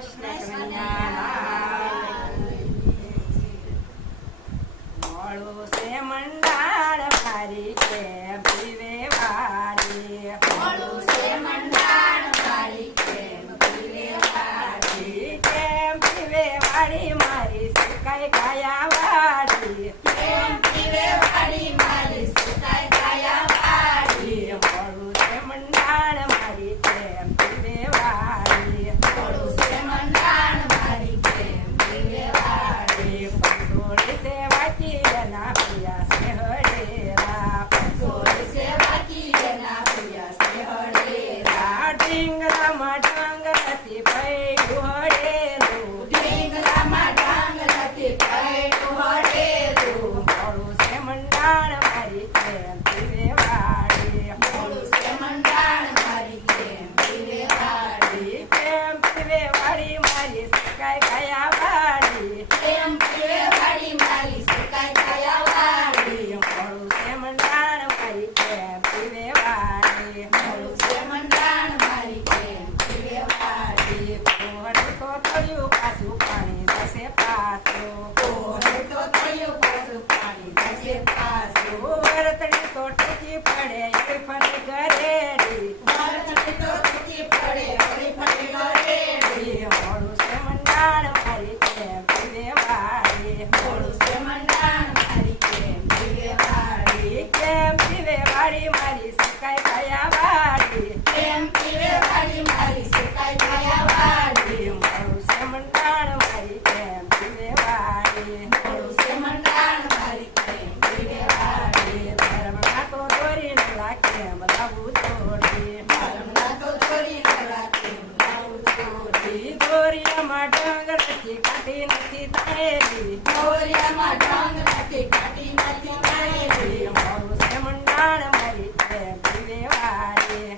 કૃષ્ણ કનૈયાલાલ મોળું છે મંડાળ મારી કેમ પીવે વાળી મોળું છે મંડાણ મારી કેમ પીવે વાળી કેમ પીવે વાળી મારી સુકાઈ કાયા વાળી કેમ પીવે વાળી મારી સુકાઈ કાયા વાળી મોળું છે મંડાળ મારી કેમ પીવે વાળી મોળું છે મંડાણ મારી કેમ પીવે વાળી પંસોળી છે વાકી એના પિયા છે હળેરા સોળ છે વાકી એના પિયા છે હળેરા ઢીંગલામાં ઢંગ નથી પૈડું હળેલું ઢીંગલામાં ડાંગ નથી પૈડું હળેલું મોળું છે મંડાણ મારી કેમ પીવે વાળી મોળું છે મંડાણ મારી કેમ પીવે વાળી કેમ પીવે વાળી મારી સુકાઈ કાયા વાળી કેમ પીવે વાળી મારી સુકાઈ કાયા વાળી મોળું છે મંડાણ મારી કેમ પીવે વાળી મોળું છે મંડાણ મારી કેમ પીવે વાળી કોહળી તો થયું પાછું પાણી જશે પાછું કોહળે તો થયું પાછું પાણી જશે પાછું વરતડી તો ટેકી પડે એ ફરી ઘરેડી ભારતની તો તૂટી પડે વળી ફરી ગળેડી મોળું છે મંડાણ મારી કેમ પીવે વાળી મોળું છે મંડાણ મારી કેમ પીવે વાળી કેમ પીવે વાળી મારી સુકાઈ કાયા વાળી કેમ પીવે વાળી મારી સુકાઈ કાયા વાળી મોળું છે મંડાણ મારી કેમ પીવે વાળી મોળું છે મંડાણ મારી કેમ પીવે વાળી ધર્મના તો દોરીને કેમ લાવું છોડી ધર્મના તો ચોરી કરવા કેમ લાવું ચોરી દોરિયામાં ડંગર નથી કાઢી નથી તારેલી દોરિયામાં ઢંગ નથી કાઢી નથી મારેલી મોળું છે મંડાણ મારી કેમ પીવે વાળી